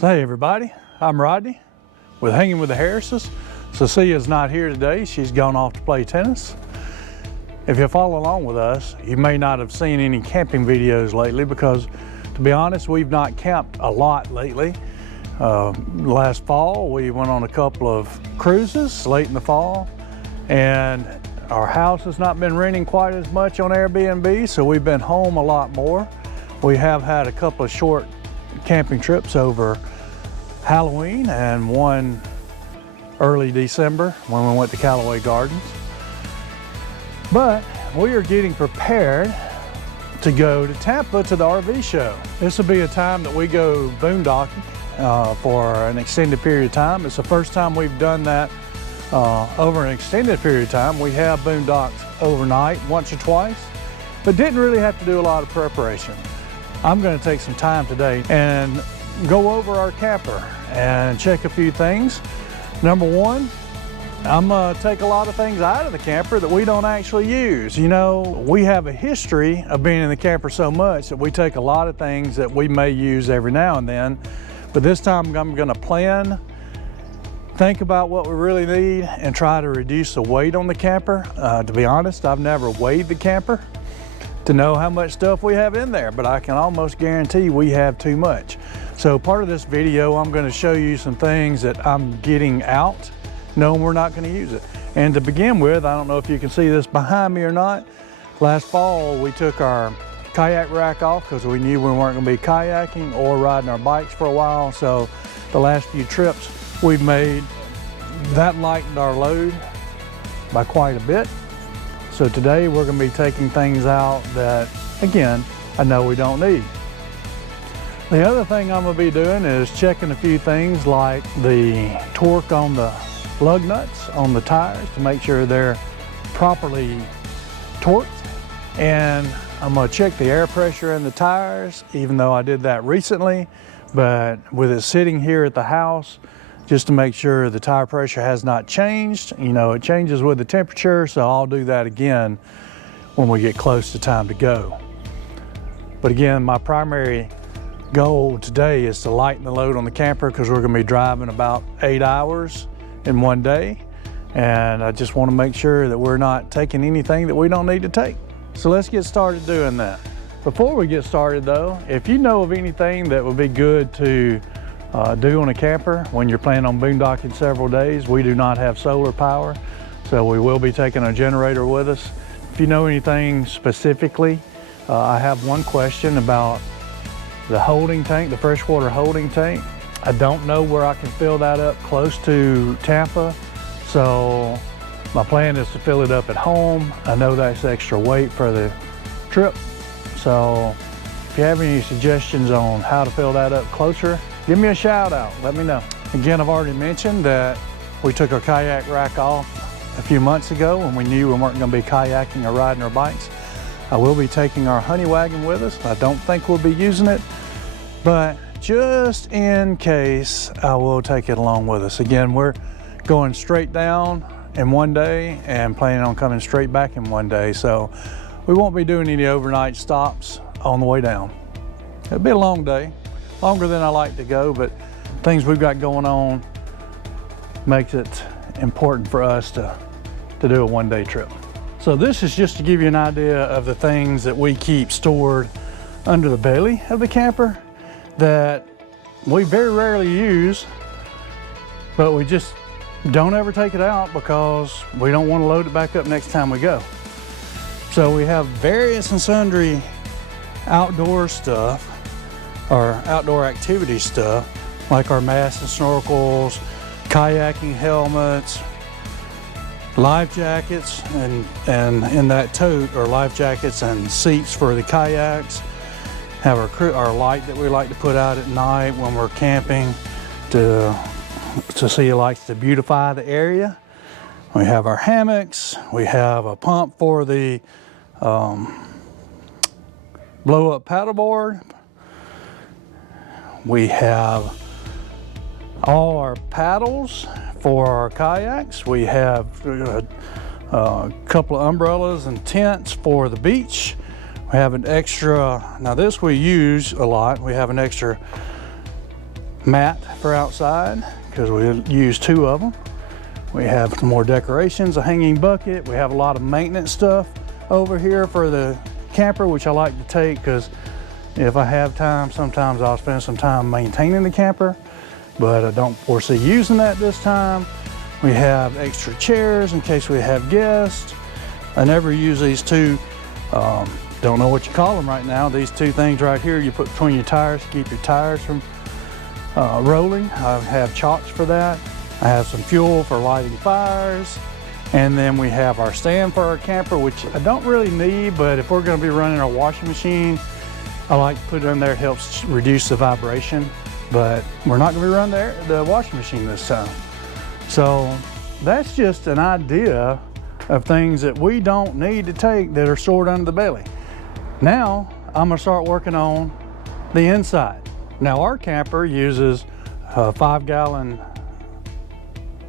So hey everybody, I'm Rodney with Hanging with the Harrises. Cecilia's not here today. She's gone off to play tennis. If you follow along with us, you may not have seen any camping videos lately because, to be honest, we've not camped a lot lately. Last fall, we went on a couple of cruises late in the fall, and our house has not been renting quite as much on Airbnb, so we've been home a lot more. We have had a couple of short camping trips over Halloween and one early December when we went to Callaway Gardens. But we are getting prepared to go to Tampa to the RV show. This will be a time that we go boondocking for an extended period of time. It's the first time we've done that over an extended period of time. We have boondocked overnight once or twice, but didn't really have to do a lot of preparation. I'm going to take some time today and go over our camper and check a few things. Number one, I'm going to take a lot of things out of the camper that we don't actually use. You know, we have a history of being in the camper so much that we take a lot of things that we may use every now and then. But this time I'm going to plan, think about what we really need, and try to reduce the weight on the camper. To be honest, I've never weighed the camper to know how much stuff we have in there, but I can almost guarantee we have too much. So part of this video, I'm going to show you some things that I'm getting out, knowing we're not going to use it. And to begin with, I don't know if you can see this behind me or not, last fall we took our kayak rack off because we knew we weren't going to be kayaking or riding our bikes for a while. So the last few trips we've made, that lightened our load by quite a bit. So today we're going to be taking things out that, again, I know we don't need. The other thing I'm going to be doing is checking a few things like the torque on the lug nuts on the tires to make sure they're properly torqued. And I'm going to check the air pressure in the tires, even though I did that recently. But with it sitting here at the house, just to make sure the tire pressure has not changed. You know, it changes with the temperature, so I'll do that again when we get close to time to go. But again, my primary goal today is to lighten the load on the camper because we're going to be driving about 8 hours in one day. And I just want to make sure that we're not taking anything that we don't need to take. So let's get started doing that. Before we get started though, if you know of anything that would be good to do on a camper when you're planning on boondocking several days, we do not have solar power, so we will be taking a generator with us. If you know anything specifically, I have one question about the holding tank, the freshwater holding tank. I don't know where I can fill that up close to Tampa, so my plan is to fill it up at home. I know that's extra weight for the trip, so if you have any suggestions on how to fill that up closer, give me a shout out, let me know. Again, I've already mentioned that we took our kayak rack off a few months ago when we knew we weren't going to be kayaking or riding our bikes. I will be taking our honey wagon with us. I don't think we'll be using it, but just in case, I will take it along with us. Again, we're going straight down in one day and planning on coming straight back in one day, so we won't be doing any overnight stops on the way down. It'll be a long day. Longer than I like to go, but things we've got going on makes it important for us to do a one-day trip. So this is just to give you an idea of the things that we keep stored under the belly of the camper that we very rarely use, but we just don't ever take it out because we don't want to load it back up next time we go. So we have various and sundry outdoor stuff, our outdoor activity stuff, like our masks and snorkels, kayaking helmets, life jackets, and in that tote are life jackets and seats for the kayaks. Have our light that we like to put out at night when we're camping to see it likes to beautify the area. We have our hammocks. We have a pump for the blow up paddleboard. We have all our paddles for our kayaks. We have a couple of umbrellas and tents for the beach. We have an extra, now this we use a lot, we have an extra mat for outside because we use 2 of them. We have some more decorations, a hanging bucket. We have a lot of maintenance stuff over here for the camper, which I like to take because if I have time, sometimes I'll spend some time maintaining the camper, but I don't foresee using that this time. We have extra chairs in case we have guests. I never use these 2, don't know what you call them right now. These 2 things right here you put between your tires to keep your tires from rolling. I have chocks for that. I have some fuel for lighting fires. And then we have our stand for our camper, which I don't really need, but if we're gonna be running our washing machine, I like to put it in there. It helps reduce the vibration, but we're not gonna be running the washing machine this time. So that's just an idea of things that we don't need to take that are stored under the belly. Now, I'm gonna start working on the inside. Now our camper uses a 5-gallon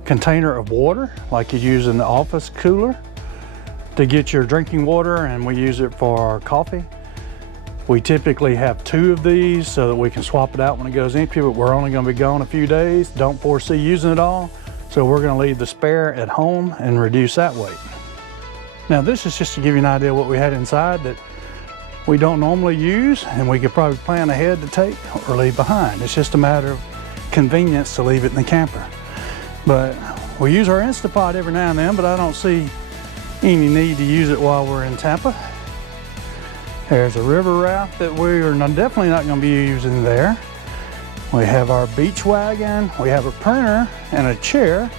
container of water like you use in the office cooler to get your drinking water, and we use it for our coffee. We typically have 2 of these so that we can swap it out when it goes empty, but we're only going to be gone a few days. Don't foresee using it all, so we're going to leave the spare at home and reduce that weight. Now this is just to give you an idea of what we had inside that we don't normally use and we could probably plan ahead to take or leave behind. It's just a matter of convenience to leave it in the camper. But we use our Instapot every now and then, but I don't see any need to use it while we're in Tampa. There's a river raft that we are definitely not going to be using there. We have our beach wagon. We have a printer and a chair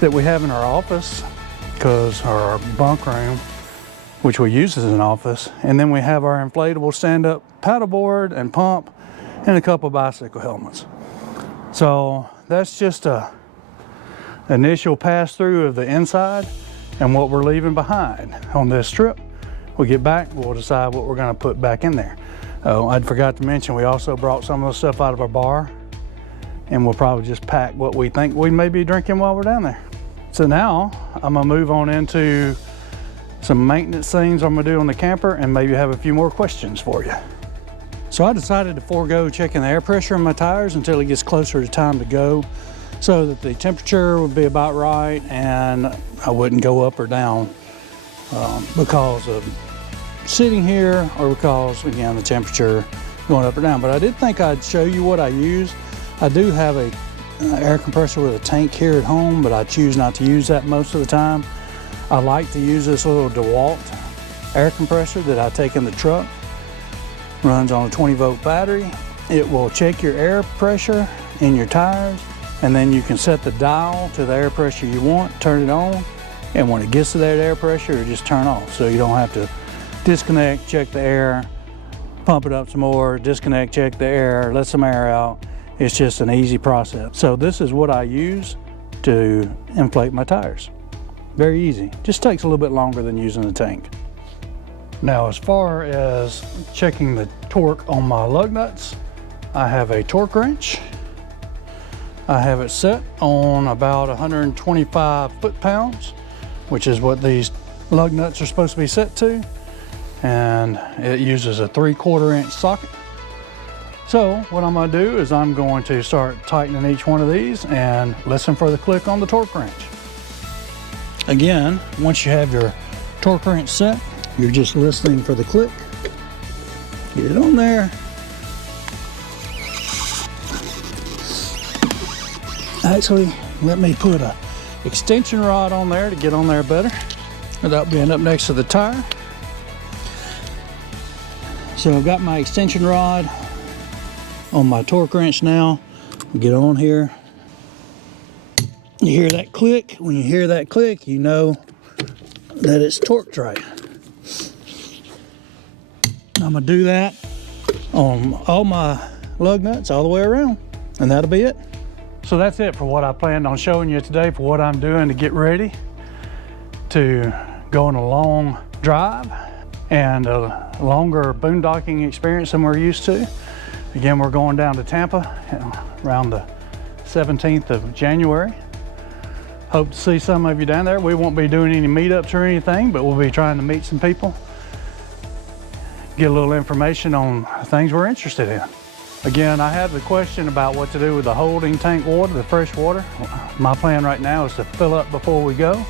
that we have in our office because our bunk room, which we use as an office. And then we have our inflatable stand-up paddleboard and pump and a couple bicycle helmets. So that's just a initial pass through of the inside and what we're leaving behind on this trip. We get back, we'll decide what we're going to put back in there. Oh, I forgot to mention we also brought some of the stuff out of our bar, and we'll probably just pack what we think we may be drinking while we're down there. So now I'm gonna move on into some maintenance things I'm gonna do on the camper and maybe have a few more questions for you. So I decided to forego checking the air pressure in my tires until it gets closer to time to go, so that the temperature would be about right and I wouldn't go up or down because of sitting here or because, again, the temperature going up or down. But I did think I'd show you what I use. I do have a air compressor with a tank here at home, but I choose not to use that most of the time. I like to use this little DeWalt air compressor that I take in the truck. Runs on a 20-volt battery. It will check your air pressure in your tires, and then you can set the dial to the air pressure you want, turn it on, and when it gets to that air pressure, it just turn off. So you don't have to disconnect, check the air, pump it up some more, disconnect, check the air, let some air out. It's just an easy process. So this is what I use to inflate my tires. Very easy. Just takes a little bit longer than using the tank. Now, as far as checking the torque on my lug nuts, I have a torque wrench. I have it set on about 125 foot-pounds, which is what these lug nuts are supposed to be set to. And it uses a 3/4 inch socket. So what I'm gonna do is I'm going to start tightening each one of these and listen for the click on the torque wrench. Again, once you have your torque wrench set, you're just listening for the click. Get it on there. Actually, let me put a extension rod on there to get on there better without being up next to the tire. So I've got my extension rod on my torque wrench now. Get on here. You hear that click. When you hear that click, you know that it's torqued right. I'm gonna do that on all my lug nuts all the way around, and that'll be it. So that's it for what I planned on showing you today, for what I'm doing to get ready to go on a long drive and a longer boondocking experience than we're used to. Again, we're going down to Tampa around the 17th of January. Hope to see some of you down there. We won't be doing any meetups or anything, but we'll be trying to meet some people, get a little information on things we're interested in. Again, I had the question about what to do with the holding tank water, the fresh water. My plan right now is to fill up before we go.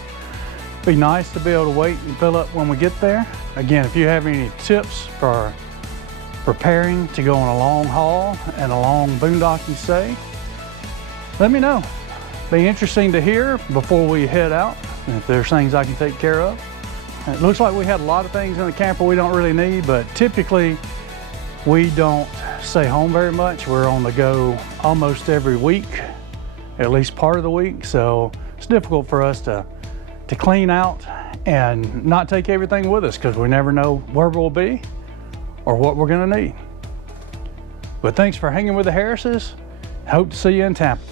Be nice to be able to wait and fill up when we get there. Again, if you have any tips for preparing to go on a long haul and a long boondocking stay, let me know. Be interesting to hear before we head out, if there's things I can take care of. It looks like we had a lot of things in the camper we don't really need, but typically we don't stay home very much. We're on the go almost every week, at least part of the week. So it's difficult for us to clean out and not take everything with us because we never know where we'll be or what we're gonna need. But thanks for hanging with the Harrises. Hope to see you in Tampa.